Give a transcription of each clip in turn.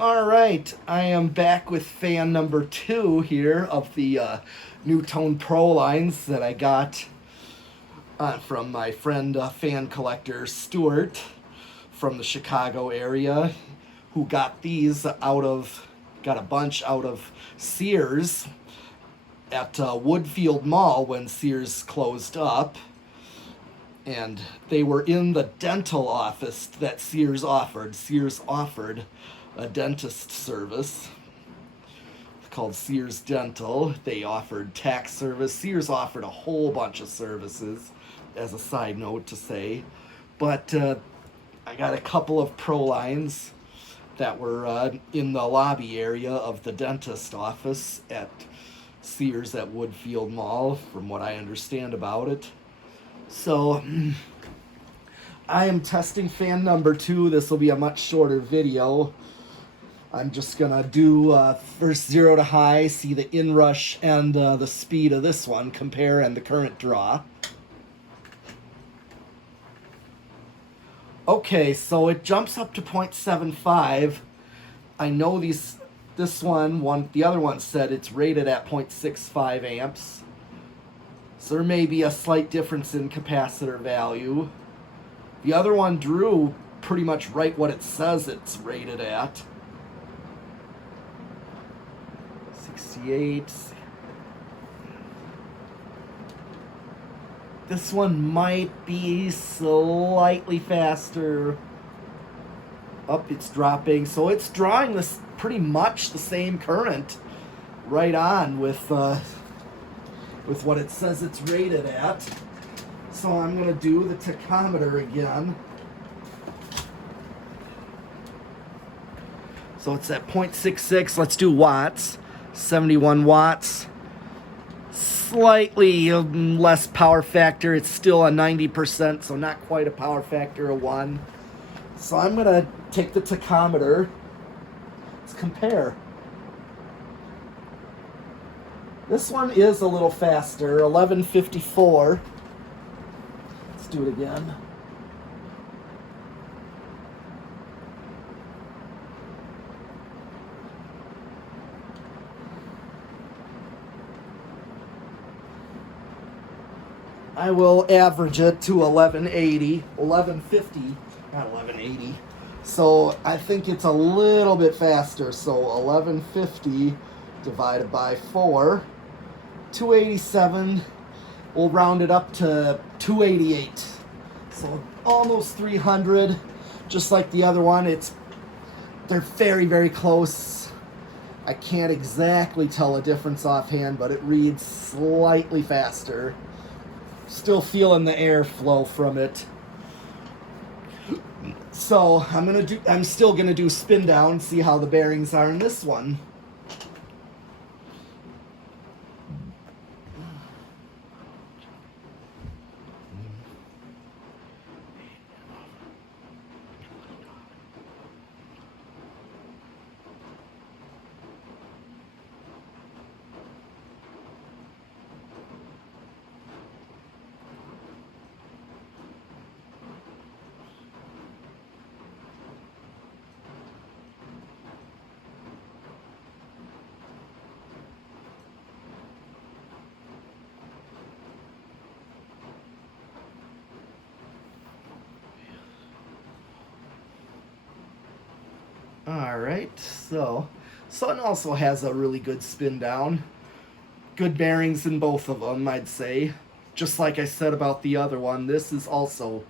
All right, I am back with fan number 2 here of the Nutone Prolines that I got from my friend fan collector Stuart from the Chicago area, who got got a bunch out of Sears at Woodfield Mall when Sears closed up. And they were in the dental office that Sears offered. Sears offered a dentist service called Sears Dental. They offered tax service. Sears offered a whole bunch of services, as a side note to say. But I got a couple of Prolines that were in the lobby area of the dentist office at Sears at Woodfield Mall, from what I understand about it. So I am testing fan number 2. This will be a much shorter video. I'm just gonna do first 0 to high, see the inrush and the speed of this one, compare, and the current draw. Okay, so it jumps up to 0.75. I know the other one said it's rated at 0.65 amps. So there may be a slight difference in capacitor value. The other one drew pretty much right what it says it's rated at. 68. This one might be slightly faster. Up, it's dropping. So it's drawing this pretty much the same current right on with what it says it's rated at. So I'm going to do the tachometer again. So it's at 0.66. Let's do watts. 71 watts. Slightly less power factor. It's still a 90%, so not quite a power factor of 1. So I'm going to take the tachometer. Let's compare. This one is a little faster, 1154. Let's do it again. I will average it to 1180, 1150, not 1180. So I think it's a little bit faster. So 1150 divided by 4. 287. We'll round it up to 288. So almost 300. Just like the other one, they're very, very close. I can't exactly tell a difference offhand, but it reads slightly faster. Still feeling the airflow from it. So I'm still gonna do spin down, see how the bearings are in this one. Alright, so Sun also has a really good spin down. Good bearings in both of them, I'd say. Just like I said about the other one, this is also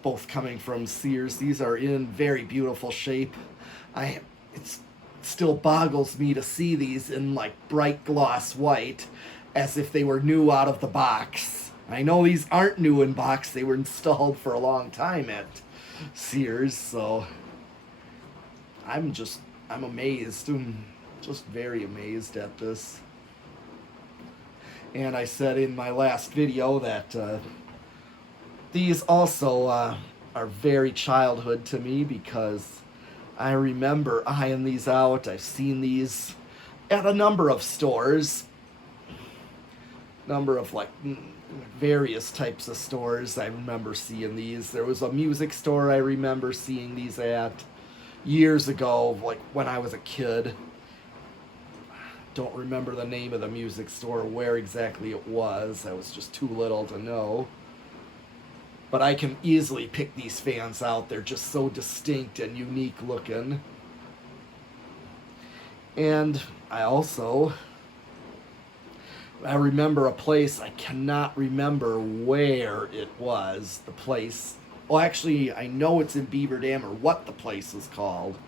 both coming from Sears. These are in very beautiful shape. It still boggles me to see these in like bright gloss white, as if they were new out of the box. I know these aren't new in box, they were installed for a long time at Sears, so I'm amazed. I'm just very amazed at this. And I said in my last video that these also are very childhood to me, because I remember eyeing these out. I've seen these at a number of stores. Number of various types of stores. I remember seeing these. There was a music store I remember seeing these at. years ago, like when I was a kid. Don't remember the name of the music store, where exactly it was. I was just too little to know. But I can easily pick these fans out. They're just so distinct and unique looking. And I remember a place, I cannot remember where it was, the place. Well, actually, I know it's in Beaver Dam, or what the place is called.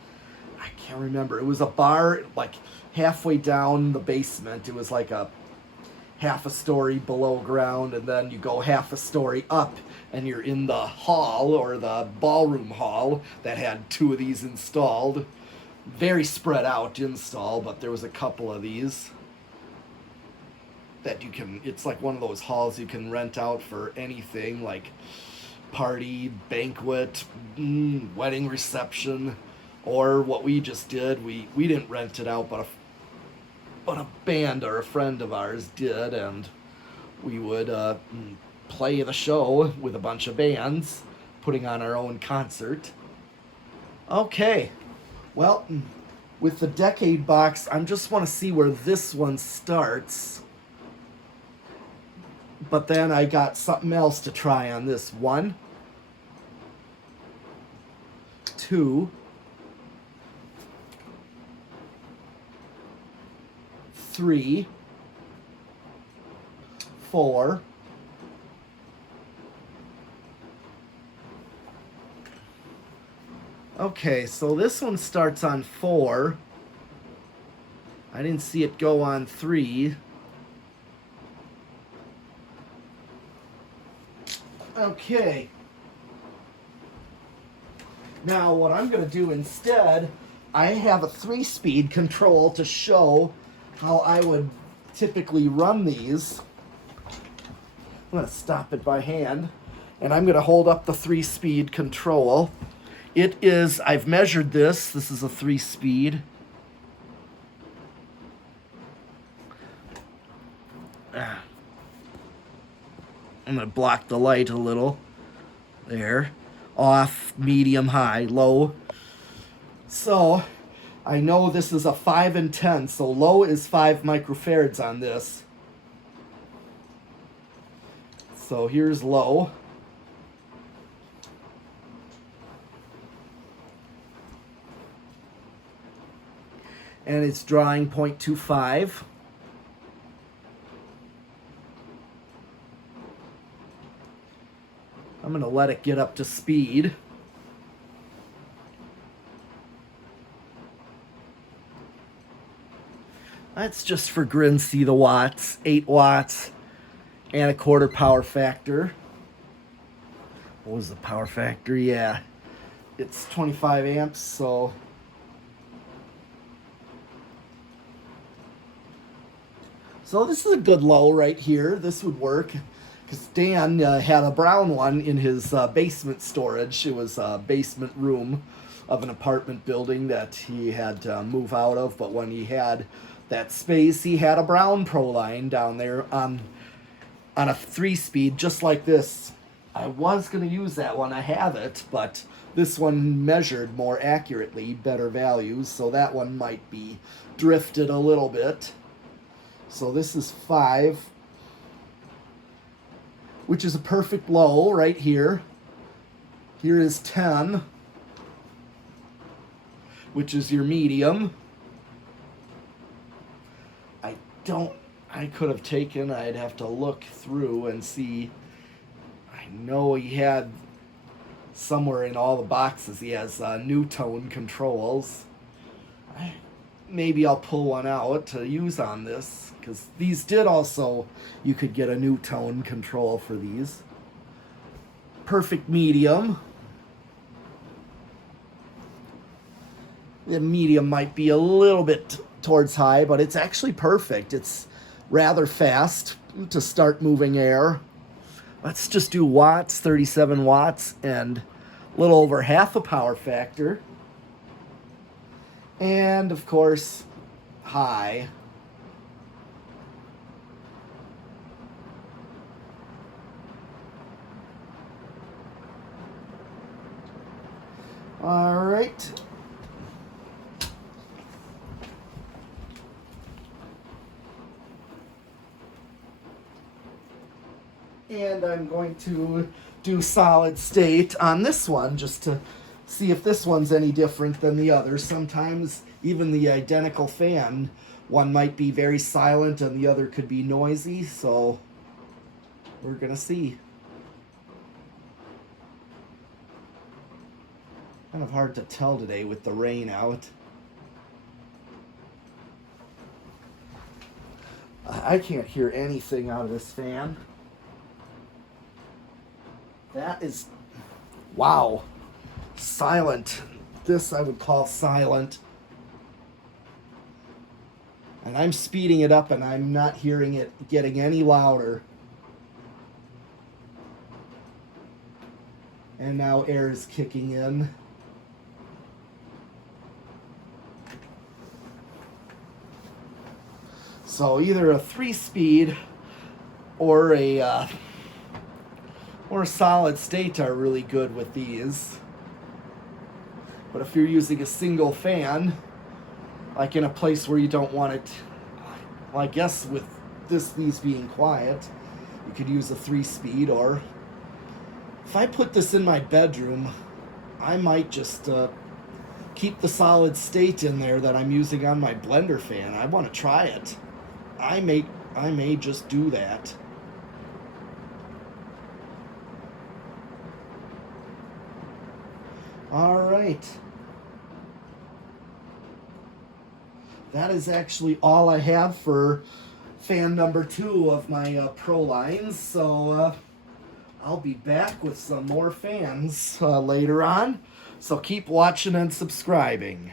I can't remember. It was a bar, like halfway down the basement. It was like a half a story below ground, and then you go half a story up, and you're in the hall, or the ballroom hall, that had two of these installed. Very spread out install, but there was a couple of these that you can, it's like one of those halls you can rent out for anything, like party, banquet, wedding reception, or what we just did, we didn't rent it out, but a band or a friend of ours did, and we would play the show with a bunch of bands, putting on our own concert. Okay, well, with the decade box, I just want to see where this one starts. But then I got something else to try on this. 1, 2, 3, 4, 5. Okay, so this one starts on 4. I didn't see it go on 3. Okay. Now what I'm going to do instead, I have a 3-speed control to show how I would typically run these. I'm going to stop it by hand, and I'm going to hold up the 3-speed control. It is, I've measured this is a 3-speed. I'm going to block the light a little. There. Off, medium, high, low. So, I know this is a 5 and 10, so low is 5 microfarads on this. So here's low. And it's drawing 0.25. I'm going to let it get up to speed. That's just for grin, see the watts. 8 watts and a quarter power factor. What was the power factor? Yeah, it's 25 amps, so this is a good low right here. This would work. Because Dan had a brown one in his basement storage. It was a basement room of an apartment building that he had to move out of. But when he had that space, he had a brown Proline down there on a 3-speed, just like this. I was going to use that one. I have it, but this one measured more accurately, better values. So that one might be drifted a little bit. So this is 5. Which is a perfect low right here. Here is 10, which is your medium. I could have taken, I'd have to look through and see. I know he had somewhere in all the boxes, he has Nutone controls. Maybe I'll pull one out to use on this, because these did also, you could get a Nutone control for these. Perfect medium. The medium might be a little bit towards high, but it's actually perfect. It's rather fast to start moving air. Let's just do watts, 37 watts, and a little over half a power factor. And, of course, high. All right. And I'm going to do solid state on this one just to see if this one's any different than the other. Sometimes even the identical fan, one might be very silent and the other could be noisy, so we're gonna see. Kind of hard to tell today with the rain out. I can't hear anything out of this fan. That is, wow, silent. This I would call silent. And I'm speeding it up and I'm not hearing it getting any louder. And now air is kicking in. So either a 3-speed or a solid state are really good with these. But if you're using a single fan, like in a place where you don't want it, well, I guess with these being quiet, you could use a 3-speed, or if I put this in my bedroom, I might just keep the solid state in there that I'm using on my blender fan. I want to try it. I may just do that. All right. That is actually all I have for fan number 2 of my Prolines. So I'll be back with some more fans later on. So keep watching and subscribing.